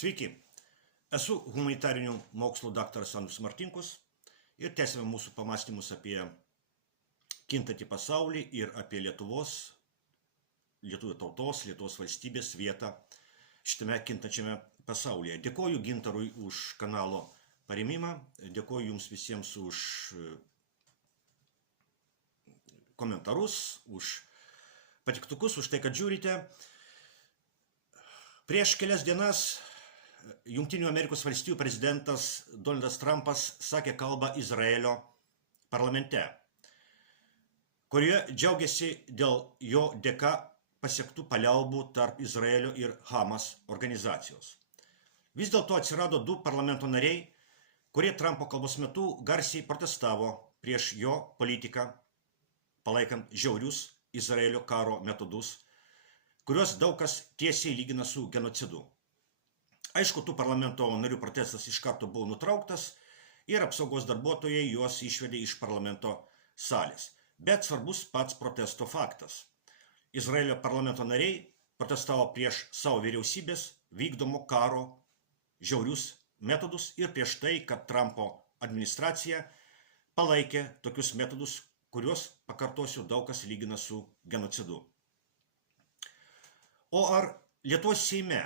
Sveiki, esu humanitarinių mokslų daktaras Andrius Martinkus ir tęsime mūsų pamąstymus apie kintantį pasaulį ir apie lietuvių tautos, Lietuvos valstybės vietą šitame kintančiame pasaulyje. Dėkoju Gintarui už kanalo parėmimą, dėkoju jums visiems už komentarus, už patiktukus, už tai, kad žiūrite. Prieš kelias dienas Jungtinių Amerikos valstijų prezidentas Donaldas Trumpas sakė kalbą Izraelio parlamente, kurioje džiaugiasi dėl jo dėka pasiektų paliaubų tarp Izraelio ir Hamas organizacijos. Vis dėlto atsirado du parlamento nariai, kurie Trumpo kalbos metu garsiai protestavo prieš jo politiką, palaikant žiaurius Izraelio karo metodus, kuriuos daug kas tiesiai lygina su genocidu. Aišku, tų parlamento narių protestas iš karto buvo nutrauktas ir apsaugos darbuotojai juos išvedė iš parlamento salės. Bet svarbus pats protesto faktas. Izraelio parlamento nariai protestavo prieš savo vyriausybės vykdomo karo žiaurius metodus ir prieš tai, kad Trumpo administracija palaikė tokius metodus, kuriuos, pakartosiu, daug kas lygina su genocidu. O ar Lietuvos Seime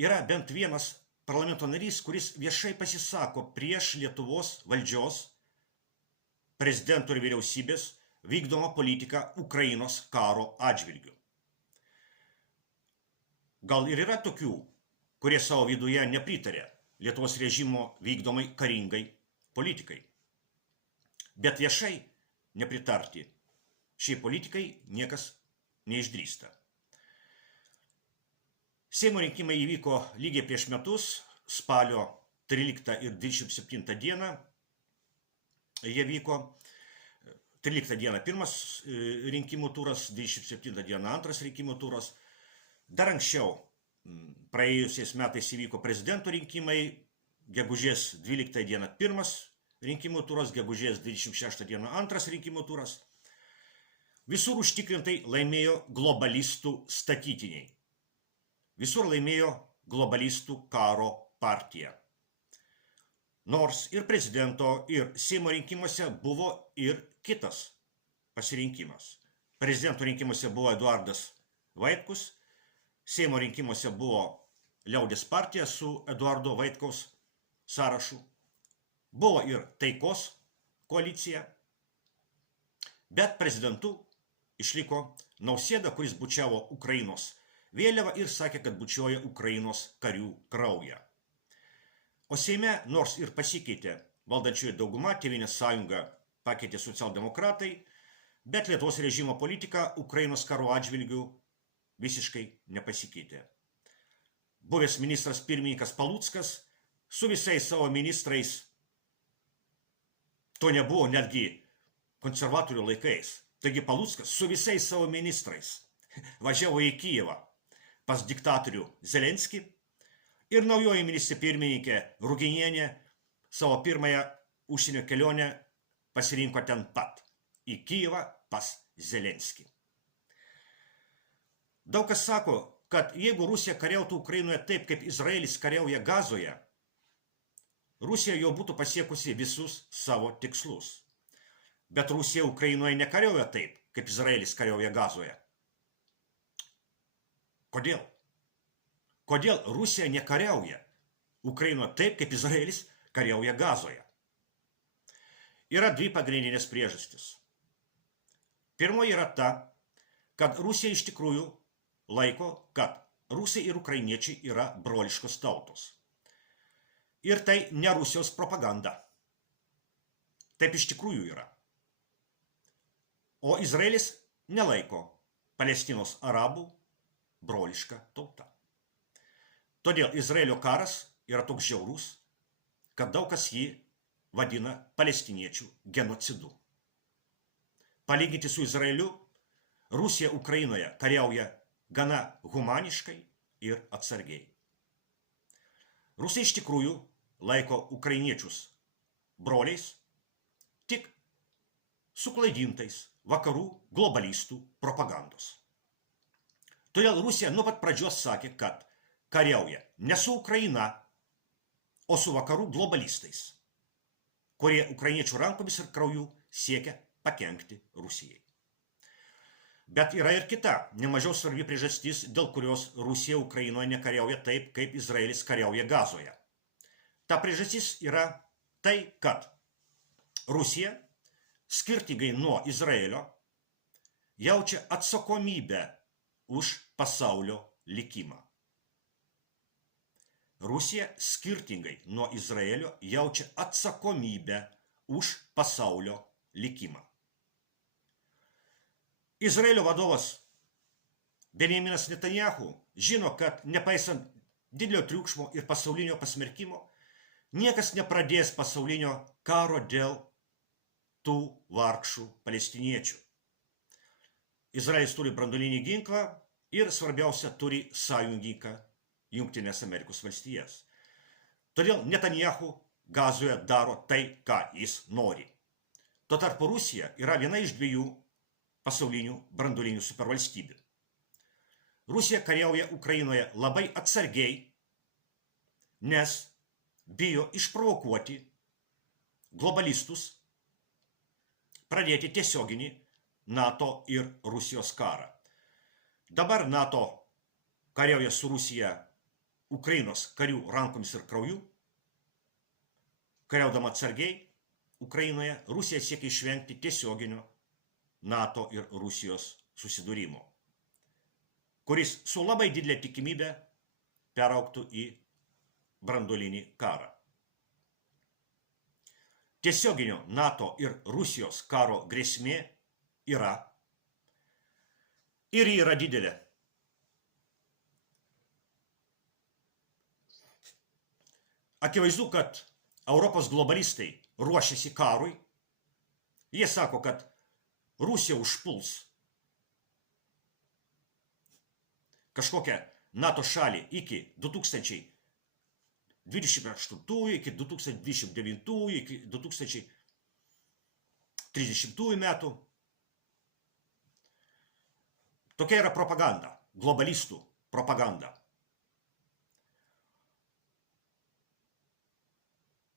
yra bent vienas parlamento narys, kuris viešai pasisako prieš Lietuvos valdžios, prezidento ir vyriausybės vykdomą politiką Ukrainos karo atžvilgiu? Gal ir yra tokių, kurie savo viduje nepritarė Lietuvos režimo vykdomai karingai politikai. Bet viešai nepritarti šiai politikai niekas neišdrįsta. Seimo rinkimai įvyko lygiai prieš metus, spalio 13 ir 27 dieną. Jie vyko 13 dieną pirmas rinkimų turas, 27 dieną antras rinkimų turas. Dar anksčiau, praėjusiais metais įvyko prezidento rinkimai, gegužės 12 dieną pirmas rinkimų turas, gegužės 26 dieną antras rinkimų turas. Visur užtikrintai laimėjo globalistų statytiniai. Visur laimėjo globalistų karo partija. Nors ir prezidento, ir Seimo rinkimuose buvo ir kitas pasirinkimas. Prezidento rinkimuose buvo Eduardas Vaitkus, Seimo rinkimuose buvo Liaudies partija su Eduardo Vaitkaus sąrašu. Buvo ir taikos koalicija, bet prezidentu išliko Nausėda, kuris bučiavo Ukrainos vėliavą ir sakė, kad bučiuoja Ukrainos karių kraują. O Seime, nors ir pasikeitė valdančioji dauguma, Tėvynės sąjunga pakeitė socialdemokratai, bet Lietuvos režimo politika Ukrainos karo atžvilgių visiškai nepasikeitė. Buvęs ministras pirmininkas Paluckas su visais savo ministrais, to nebuvo netgi konservatorių laikais, taigi Paluckas su visais savo ministrais važiavo į Kijevą pas diktatorių Zelenskį ir naujoji ministrė pirmininkė Ruginienė savo pirmąją užsienio kelionę pasirinko ten pat, į Kijevą pas Zelenskį. Daug kas sako, kad jeigu Rusija kariautų Ukrainoje taip, kaip Izraelis kariauja Gazoje, Rusija jau būtų pasiekusi visus savo tikslus. Bet Rusija Ukrainoje nekariauja taip, kaip Izraelis kariauja Gazoje. Kodėl? Kodėl Rusija nekariauja Ukrainoje taip, kaip Izraelis kariauja Gazoje? Yra dvi pagrindinės priežastys. Pirmoji yra ta, kad Rusija iš tikrųjų laiko, kad rusai ir ukrainiečiai yra broliškos tautos. Ir tai ne Rusijos propaganda. Taip iš tikrųjų yra. O Izraelis nelaiko Palestinos arabų broliška tauta. Todėl Izraelio karas yra toks žiaurus, kad daug kas jį vadina palestiniečių genocidu. Palyginti su Izraeliu, Rusija Ukrainoje kariauja gana humaniškai ir atsargiai. Rusai iš tikrųjų laiko ukrainiečius broliais, tik suklaidintais vakarų globalistų propagandos. Todėl Rusija nuo pat pradžios sakė, kad kariauja ne su Ukraina, o su vakarų globalistais, kurie ukrainiečių rankomis ir krauju siekia pakenkti Rusijai. Bet yra ir kita, nemažiau svarbi priežastis, dėl kurios Rusija Ukrainoje nekariauja taip, kaip Izraelis kariauja Gazoje. Ta priežastis yra tai, kad Rusija, skirtingai nuo Izraelio, jaučia atsakomybę už pasaulio likimą. Rusija, skirtingai nuo Izraelio, jaučia atsakomybę už pasaulio likimą. Izraelio vadovas Benjaminas Netanyahu žino, kad nepaisant didelio triukšmo ir pasaulinio pasmerkimo, niekas nepradės pasaulinio karo dėl tų vargšų palestiniečių. Izraelis turi branduolinį ginklą ir svarbiausia turi sąjungininką Jungtinės Amerikos valstijas. Todėl Netanyahu Gazoje daro tai, ką jis nori. Tuo tarpu Rusija yra viena iš dviejų pasaulinių branduolinių supervalstybių. Rusija kariauja Ukrainoje labai atsargiai, nes bijo išprovokuoti globalistus, pradėti tiesioginį NATO ir Rusijos karą. Dabar NATO kariauja su Rusija Ukrainos karių rankomis ir krauju. Kariaudama atsargiai Ukrainoje, Rusija siekia išvengti tiesioginio NATO ir Rusijos susidūrimo, kuris su labai didelė tikimybė peraugtų į branduolinį karą. Tiesioginio NATO ir Rusijos karo grėsmė yra ir yra didelė. Akivaizdu, kad Europos globalistai ruošiasi karui. Jie sako, kad Rusija užpuls kažkokią NATO šalį iki 2028, iki 2029, iki 2030 metų. Tokia yra propaganda, globalistų propaganda.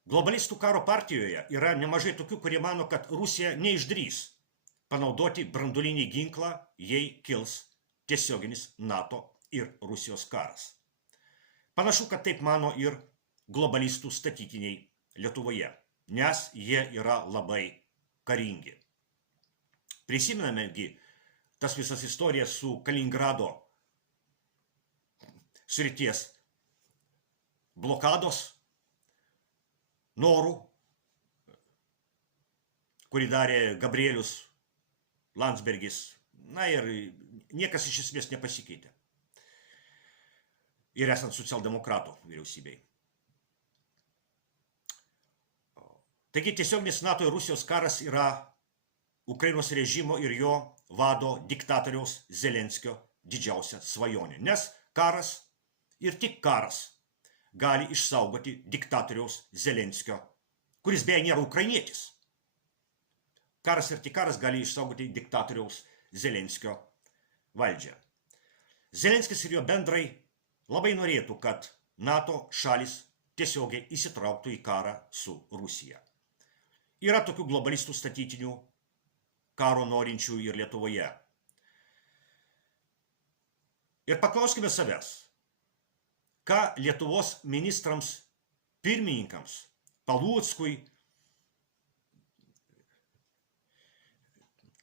Globalistų karo partijoje yra nemažai tokių, kurie mano, kad Rusija neišdrys panaudoti branduolinį ginklą, jei kils tiesioginis NATO ir Rusijos karas. Panašu, kad taip mano ir globalistų statytiniai Lietuvoje, nes jie yra labai karingi. Prisimenamegi tas visas istorijas su Kaliningrado srities blokados norų, kurį darė Gabrielius Landsbergis. Na ir niekas iš esmės nepasikeitė. Ir esant socialdemokratų vyriausybei. Taigi tiesioginis NATO ir Rusijos karas yra Ukrainos režimo ir jo vado diktatoriaus Zelenskio didžiausia svajonė. Nes karas ir tik karas gali išsaugoti diktatoriaus Zelenskio, kuris beje nėra ukrainietis. Karas ir tik karas gali išsaugoti diktatoriaus Zelenskio valdžią. Zelenskis ir jo bendrai labai norėtų, kad NATO šalis tiesiogiai įsitrauktų į karą su Rusija. Yra tokių globalistų statytinių karo norinčių ir Lietuvoje. Ir paklauskime savęs, ką Lietuvos ministrams pirmininkams, Paluckui,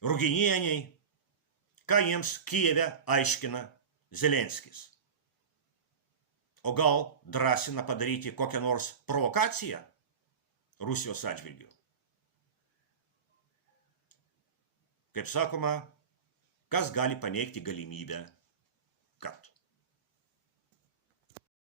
Ruginieniai, ką jiems Kijeve aiškina Zelenskis. O gal drąsina padaryti kokią nors provokaciją Rusijos atžvilgiu. Kaip sakoma, kas gali paneigti galimybę, kad